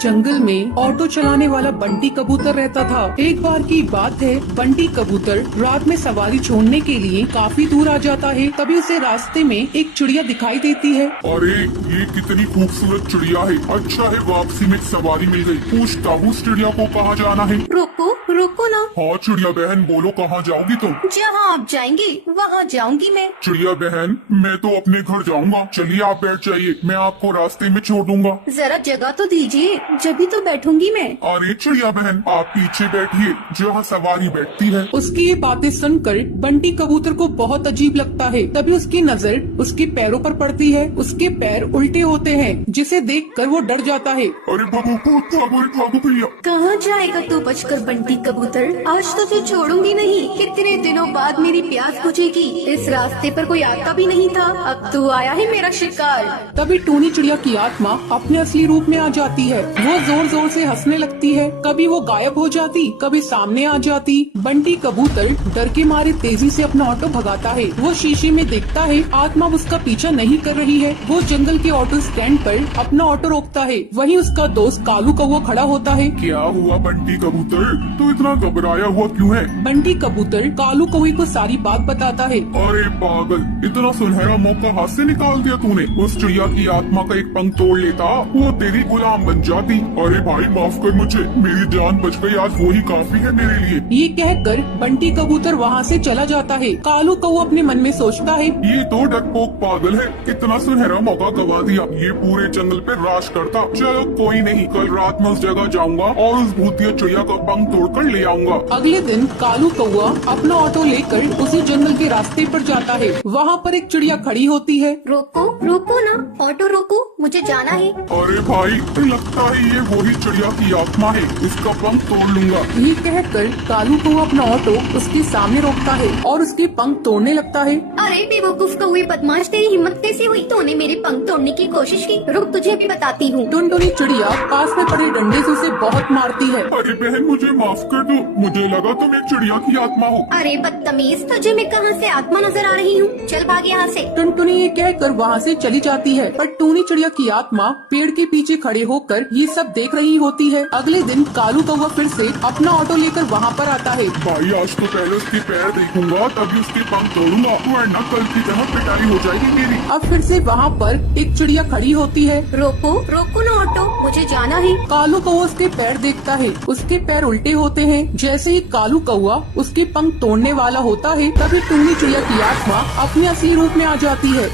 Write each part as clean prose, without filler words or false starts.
जंगल में ऑटो चलाने वाला बंटी कबूतर रहता था। एक बार की बात है, बंटी कबूतर रात में सवारी छोड़ने के लिए काफी दूर आ जाता है। तभी उसे रास्ते में एक चिड़िया दिखाई देती है। अरे ये कितनी खूबसूरत चिड़िया है। अच्छा है वापसी में सवारी मिल गई। पूछता हूँ उस चिड़िया को कहाँ जाना है। रुको रुको ना। हाँ चिड़िया बहन बोलो कहाँ जाओगी तुम? जहाँ आप जाएंगे वहाँ जाऊंगी मैं। चिड़िया बहन मैं तो अपने घर जाऊंगा। चलिए आप बैठ जाइए, मैं आपको रास्ते में छोड़ दूंगा। जरा जगह तो दीजिए, जब तो बैठूंगी मैं। अरे चिड़िया बहन आप पीछे बैठिए जहाँ सवारी बैठती है। उसकी ये बातें सुनकर बंटी कबूतर को बहुत अजीब लगता है। तभी उसकी नजर उसके पैरों पर पड़ती है। उसके पैर उल्टे होते हैं, जिसे देखकर वो डर जाता है। अरे भागो भैया। कहाँ जाएगा तू बचकर बंटी कबूतर? आज तुझे छोड़ूंगी नहीं। कितने दिनों बाद मेरी प्यास बुझेगी। इस रास्ते पर कोई आता भी नहीं था, अब तू आया है मेरा शिकार। तभी टूनी चिड़िया की आत्मा अपने असली रूप में आ जाती है। वो जोर जोर से हंसने लगती है। कभी वो गायब हो जाती, कभी सामने आ जाती। बंटी कबूतर डर के मारे तेजी से अपना ऑटो भगाता है। वो शीशे में देखता है आत्मा उसका पीछा नहीं कर रही है। वो जंगल के ऑटो स्टैंड पर अपना ऑटो रोकता है। वहीं उसका दोस्त कालू कौवा खड़ा होता है। क्या हुआ बंटी कबूतर, तू इतना घबराया हुआ क्यों है? बंटी कबूतर कालू कौवे को सारी बात बताता है। अरे पागल, इतना सुनहरा मौका हाथ से निकाल दिया तूने। उस चिड़िया की आत्मा का एक पंख तोड़ लेता, वो तेरी गुलाम बन जाती। अरे भाई माफ कर मुझे, मेरी जान बच गई, आज वो ही काफी है मेरे लिए। ये कहकर बंटी कबूतर वहाँ से चला जाता है। कालू कौवा अपने मन में सोचता है, ये तो डरपोक पागल है, कितना सुनहरा मौका गवा दिया। ये पूरे जंगल पे राज करता। चलो कोई नहीं, कल रात में उस जगह जाऊंगा और उस भूतिया चिड़िया का पंख तोड़कर ले आऊंगा। अगले दिन कालू कौवा अपना ऑटो लेकर उसी जंगल के रास्ते पर जाता है। वहाँ पर एक चिड़िया खड़ी होती है। रोको रोको ना, ऑटो रोको, मुझे जाना है। अरे भाई लगता है ये वही चिड़िया की आत्मा है, इसका पंख तोड़ लूंगा। ये कहकर कालू कौवा अपना ऑटो उसके सामने रोकता है और उसके पंख तोड़ने लगता है। अरे बेवकूफ कौवे बदमाश, तेरी हिम्मत कैसे हुई? तूने मेरे पंख तोड़ने की कोशिश की। रुक तुझे भी बताती हूँ। टुनटुनी चिड़िया पास में पड़े डंडे से उसे बहुत मारती है। अरे बहन मुझे माफ कर दो, मुझे लगा तुम एक चिड़िया की आत्मा हो। अरे बदतमीज, तुझे मैं कहाँ से आत्मा नजर आ रही हूँ? चल भाग यहाँ से। टुनटुनी ये कहकर वहाँ से चली जाती है, पर टूनी चिड़िया की आत्मा पेड़ के पीछे खड़े होकर ये सब देख रही होती है। अगले दिन कालू कौवा फिर से अपना ऑटो लेकर वहाँ पर आता है। भाई आज तो पहले उसके पैर देखूंगा तभी उसके पंख तोड़ूंगा, वरना कल की तरह पिटाई हो जाएगी मेरी। अब फिर से वहाँ पर एक चिड़िया खड़ी होती है। रोको रोको ना ऑटो, मुझे जाना है। कालू कौवा उसके पैर देखता है, उसके पैर उल्टे होते हैं। जैसे ही कालू कौवा उसके पंख तोड़ने वाला होता है, तभी टूनी चिड़िया की आत्मा अपने असली रूप में आ जाती है।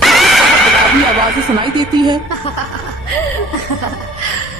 आवाज़ें सुनाई देती है।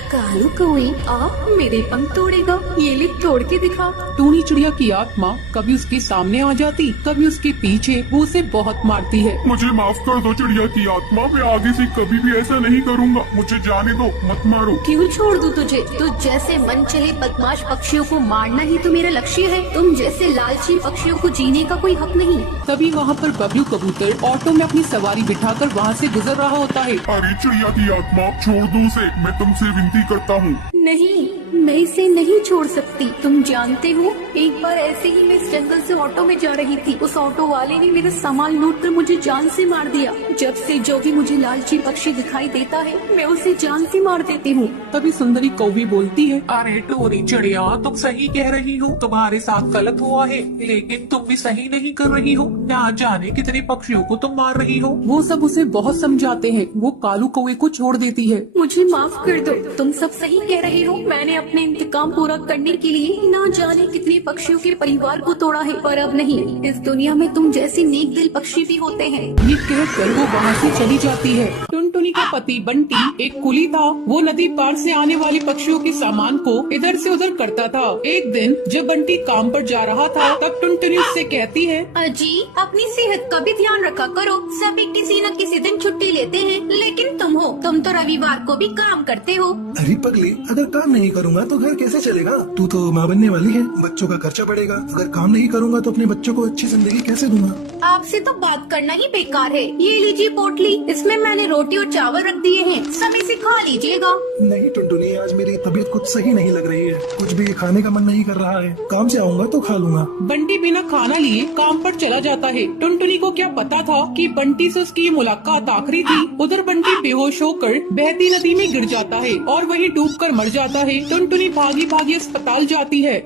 कालू कौवे आप मेरे पंख तोड़ेगा, ये ले तोड़ के दिखा। टूनी चिड़िया की आत्मा कभी उसके सामने आ जाती, कभी उसके पीछे। वो उसे बहुत मारती है। मुझे माफ कर दो चिड़िया की आत्मा, मैं आगे से कभी भी ऐसा नहीं करूँगा। मुझे जाने दो, मत मारो। क्यों छोड़ दूं तुझे? तू जैसे मन चले बदमाश पक्षियों को मारना ही तो मेरा लक्ष्य है। तुम जैसे लालची पक्षियों को जीने का कोई हक नहीं। तभी वहाँ पर बबलू कबूतर ऑटो में अपनी सवारी बिठाकर वहाँ से गुजर रहा होता है। अरे चिड़िया की आत्मा छोड़ दो उसे, मैं तुमसे विनती करता हूँ। नहीं, मैं इसे नहीं छोड़ सकती। तुम जानते हो, एक बार ऐसे ही मैं इस जंगल से ऑटो में जा रही थी। उस ऑटो वाले ने मेरा सामान लूट कर मुझे जान से मार दिया। जब से जो भी मुझे लालची पक्षी दिखाई देता है, मैं उसे जान से मार देती हूँ। तभी सुंदरी कौवी बोलती है, अरे टोनी चिड़िया तुम सही कह रही हो, तुम्हारे साथ गलत हुआ है, लेकिन तुम भी सही नहीं कर रही हो। ना जाने कितने पक्षियों को तुम मार रही हो। वो सब उसे बहुत समझाते हैं। वो कालू कौवे को छोड़ देती है। मुझे माफ कर दो, तुम सब सही कह रहे हो। मैंने अपने इंतकाम पूरा करने के लिए ना जाने कितने पक्षियों के परिवार को तोड़ा है, पर अब नहीं। इस दुनिया में तुम जैसे नेक दिल पक्षी भी होते हैं। ये कहकर वो वहाँ से चली जाती है। टुनटुनी का पति बंटी एक कुली था। वो नदी पार से आने वाले पक्षियों के सामान को इधर से उधर करता था। एक दिन जब बंटी काम पर जा रहा था, तब टुनटुनी उससे कहती है, अजी अपनी सेहत का भी ध्यान रखा करो। सभी किसी न किसी दिन छुट्टी लेते हैं, लेकिन तुम तो रविवार को भी काम करते हो। अरे पगली, अगर काम नहीं करूँगा तो घर कैसे चलेगा? तू तो माँ बनने वाली है, बच्चों का खर्चा बढ़ेगा। अगर काम नहीं करूँगा तो अपने बच्चों को अच्छी जिंदगी कैसे दूंगा? आपसे तो बात करना ही बेकार है। ये लीजिए पोटली, इसमें मैंने रोटी और चावल रख दिए हैं, समय से खा लीजिएगा। नहीं टुनटुनी, आज मेरी तबीयत कुछ सही नहीं लग रही है, कुछ भी खाने का मन नहीं कर रहा है। काम से आऊंगा तो खा लूंगा। बंटी बिना खाना लिए काम पर चला जाता है। टुनटुनी को क्या पता था कि बंटी से उसकी ये मुलाकात आखिरी थी। उधर बंटी बेहोश होकर बहती नदी में गिर जाता है और वहीं डूबकर मर जाता है। टुनटुनी भागी भागी अस्पताल जाती है।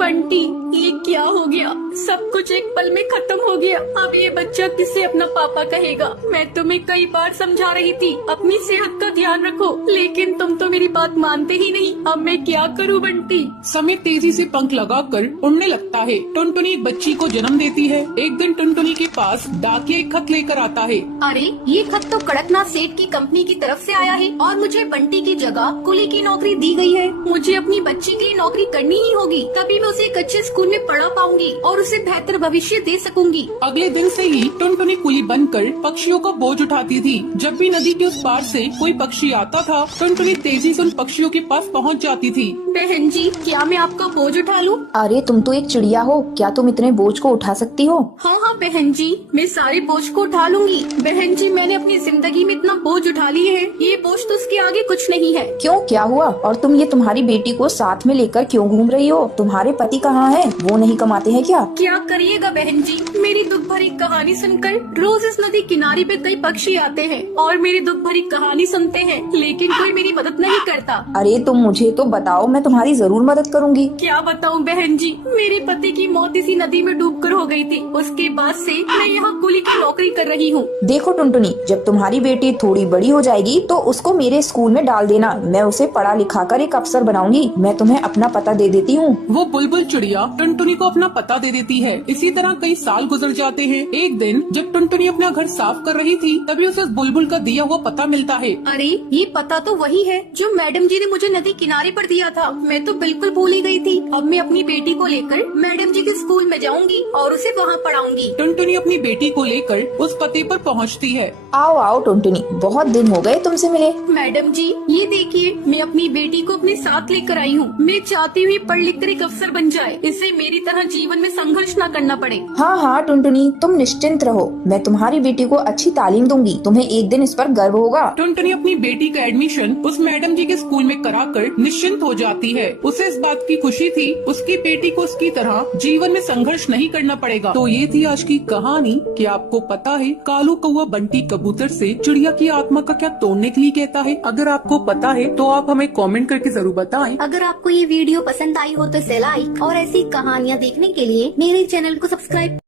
बंटी, ये क्या हो गया? सब कुछ एक पल में खत्म हो गया। अब ये बच्चा किसे अपना पापा कहेगा? मैं तुम्हें कई बार समझा रही थी अपनी सेहत का ध्यान रखो, लेकिन तुम तो मेरी बात मानते ही नहीं। अब मैं क्या करूं बंटी? समय तेजी से पंख लगाकर उड़ने लगता है। टुनटुनी एक बच्ची को जन्म देती है। एक दिन टुनटुनी के पास डाकिया एक खत लेकर आता है। अरे, ये खत तो कड़कनाथ सेठ की कंपनी की तरफ से आया है और मुझे बंटी की जगह कुली की नौकरी दी गई है। मुझे अपनी बच्ची के लिए नौकरी करनी ही होगी, तभी मैं उसे एक अच्छे स्कूल में पढ़ा पाऊंगी और उसे बेहतर भविष्य दे सकूंगी। अगले दिन से ही टुनटुनी कुली बनकर पक्षियों का बोझ उठाती थी। जब भी नदी के उस पार से कोई पक्षी आता था, टुनटुनी तेजी से उन पक्षियों के पास पहुंच जाती थी। बहन जी, क्या मैं आपका बोझ उठा लूं? अरे तुम तो एक चिड़िया हो, क्या तुम इतने बोझ को उठा सकती हो? हाँ हाँ बहन जी, मैं सारे बोझ को उठा लूंगी। बहन जी, मैंने अपनी जिंदगी में इतना बोझ उठा लिए है, ये बोझ तो उसके आगे कुछ नहीं है। क्यों, क्या हुआ? और तुम ये तुम्हारी बेटी को साथ में लेकर क्यों घूम रही हो? तुम्हारे पति कहाँ हैं? वो नहीं कमाते हैं क्या? क्या करिएगा बहन जी, मेरी दुख भरी कहानी सुनकर रोज इस नदी किनारे पे कई पक्षी आते हैं और मेरी दुख भरी कहानी सुनते हैं, लेकिन कोई मेरी मदद नहीं करता। अरे तुम मुझे तो बताओ, मैं तुम्हारी जरूर मदद करूंगी। क्या बताऊं बहन जी, मेरे पति की मौत इसी नदी में डूबकर हो गई थी। उसके बाद से मैं यहाँ कुली की नौकरी कर रही हूँ। देखो टुनटुनी, जब तुम्हारी बेटी थोड़ी बड़ी हो जाएगी तो उसको मेरे स्कूल में डाल देना। मैं उसे पढ़ा लिखा कर एक अफसर बनाऊंगी। मैं तुम्हें अपना पता दे देती हूँ। वो बुलबुल चिड़िया टुनटुनी को अपना पता दे देती है। इसी तरह कई साल गुजर जाते हैं। एक दिन जब टुनटुनी अपना घर साफ कर रही थी, तभी उसे उस बुलबुल का दिया हुआ पता मिलता है। अरे, ये पता तो वही है जो मैडम जी ने मुझे नदी किनारे पर दिया था। मैं तो बिल्कुल भूल ही गई थी। अब मैं अपनी बेटी को लेकर मैडम जी के स्कूल में जाऊंगी और उसे वहाँ पढ़ाऊंगी। टुनटुनी अपनी बेटी को लेकर उस पते पर पहुँचती है। आओ आओ टुनटुनी, बहुत दिन हो गए तुमसे मिले। मैडम जी, ये देखिए, मैं अपनी बेटी को अपने साथ लेकर आई हूँ। मैं चाहती हूँ पढ़ लिख कर एक अफसर बन जाए, इससे मेरी तरह जीवन में संघर्ष न करना पड़े। हाँ हाँ टुनटुनी, तुम निश्चिंत रहो, मैं तुम्हारी बेटी को अच्छी तालीम दूंगी। तुम्हें एक दिन इस पर गर्व होगा। टुनटुनी अपनी बेटी का एडमिशन उस मैडम जी के स्कूल में कराकर निश्चिंत हो जाती है। उसे इस बात की खुशी थी, उसकी बेटी को उसकी तरह जीवन में संघर्ष नहीं करना पड़ेगा। तो ये थी आज की कहानी कि आपको पता है कालू कौवा बंटी कबूतर से चिड़िया की आत्मा का क्या तोड़ने के लिए कहता है। अगर आपको पता है तो आप हमें कमेंट करके जरूर बताएं। अगर आपको ये वीडियो पसंद आई हो तो इसे लाइक और ऐसी कहानियाँ देखने के लिए मेरे चैनल को सब्सक्राइब